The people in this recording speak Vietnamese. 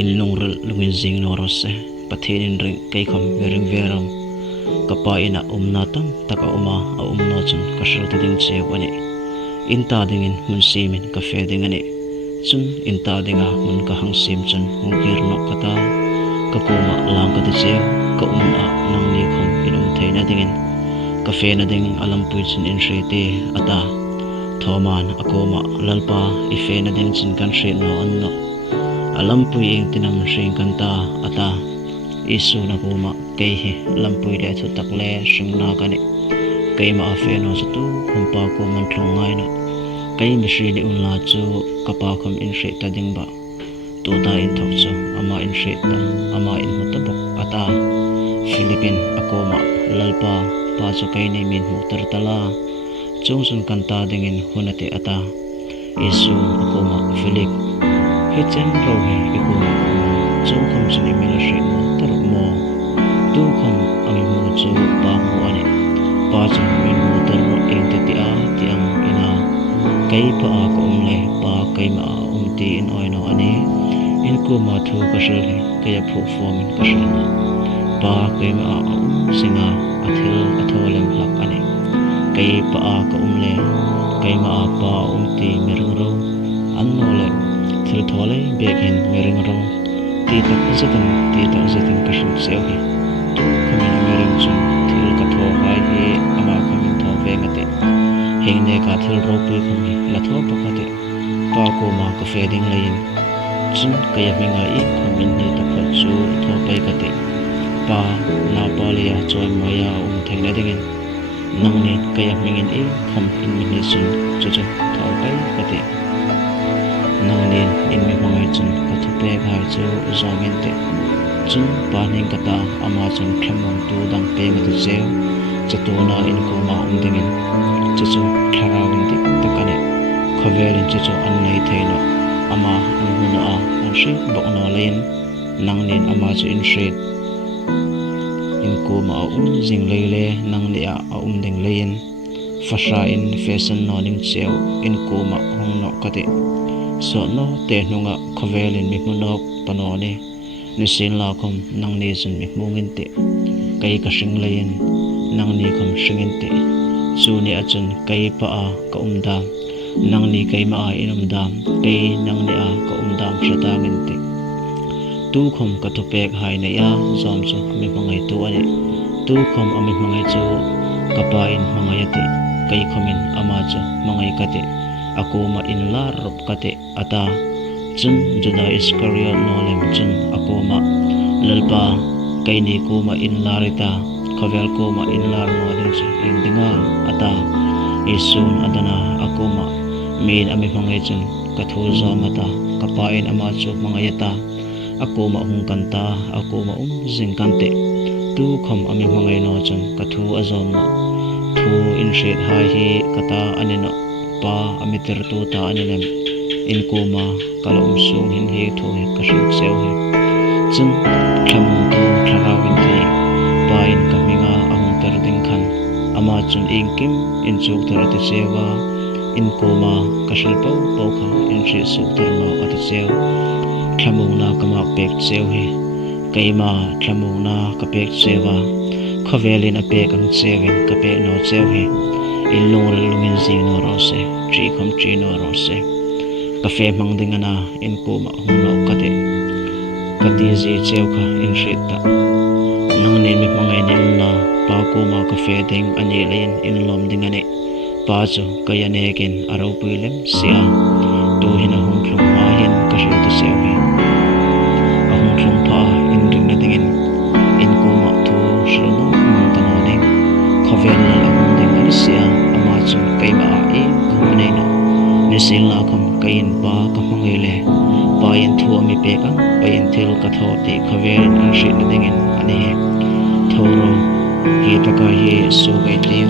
in lungrel lungin zing norose Pathien in ring kai khom vering veram kapa ina natam taka uma a no chun kasher ding che wani in ta dingin mun simin ka fe ding ani chun in ta dinga mun ka hang sim chun hungkir no kata ka kuma lang ka che ka umna nang ni khom inum theina dingin ka fe na ding alam pui chun in rete ata thoman akoma lalpa I fe na ding chin kan re no anno alam pui ing tinam ring kan ta ata isu na kuma kai hi lampui le thu tak le shing na kani kai ma fe no chu tu khompa ko man thlong ngai na kai mi shri ni un la chu kapa khom in shri ta ding ba tu ta in thok chu ama in shri ta ama in mutabok ata Philippine akoma lalpa pa chu kai ni min mu tar tala chung sun kan ta ding in hunate ata isu akoma Philip he chen ro he ikuma chung khom chini mila shri no tar mo tu khom ami mu chu pa mu ani pa chu min mu tar ro eng te ti a tiang ina kai pa a ko le pa kai ma ti in oi no ani in ku ma thu ka shel he kai phu form in ka shel na pa kai ma singa athil atholem lak ani kai pa a ko le kai ma pa ti merung ro an no le thil thole bek in merung ro ti tak zatan ka shel seo he tu khamin merung chun thil ka tho hai he ama khamin tho ve ngate heng ne ka thil ro pui khami la tho pakate pa ko ma ka fe ding lein chun ka ya minga I khamin ni ta kha chu tho pai kate pa la pa le ya choi ma ya theng na ding nang ni ka ya mingin I kham in min ni chun chu chu tho pai kate nang ni in mi mangai chun ka thu pe ghai chu zomin te chun pa ning kata ama chun khamong tu dang pe ma tu cheu chatuna in ko ma dingin chu chu tharawin dik takane khavelin chu chu an nei theino ama an huna a an shi bok no lein nang nin ama chu in shit in ko ma jing leile nang ni a ding lein fasha in fashion no ning cheu in ko ma hong no kate so no te hnunga khavelin mi munok pano ni nisin la khom nang ni chun mi mungin te kai ka hring lein nang ni khom hringin te chu ni a chun kai pa a ka dam nang ni kai ma a inum dam kai nang ni a ka dam hratangin te tu khom ka thu pek hai ne ya zom chu mi mangai tu ani tu khom ami mangai chu ka pa in mangai ate kai khomin ama chu mangai kate akoma in la rop kate ata chun Judah Iscariot no lem chun akoma lalpa kai ni kuma in larita khavel kuma in lar no ding chu ing dinga ata isun adana akoma min ami mangai chun ka thu zo mata kapa in ama chu mangai ata akoma hung kanta akoma jing kante tu khom ami mangai no chun ka thu azon no thu in shet hai hi kata anino pa amitir tu ta anilem in koma kalom sung hin he thu he kashu seo he chun thamung tu tharawin thi pa in kaminga ahung ter ding khan ama chun ingkim in chuk ter ati sewa in koma kashal pau pau kha in shi suk ter no ati seo thamung na kama pek seo he kaima thamung na ka pek sewa khavelin a pek ang seven ka pe no seo he in lungin zing no rose tri khom tri no rose cafe mang dingana in koma huno kate kati zi cheu kha in rita nang ne mi mangai ne na pa koma cafe ding ani lein in lom dingane pa chu kaya ne ken aro puilem sia tu hina hung thlum ma hin ka ru tu seu he ahung thlum pa in ring na dingin in koma thu shruno mang ta no ne khavel na ahung ding ani sia ama chu kai ma e khumane no nisil la kham kain pa ka mangai le pa in thu mi pe ka pa in thil ka tho ti khavel an shi na dingin ani he thoro hi taka hi so gai tiu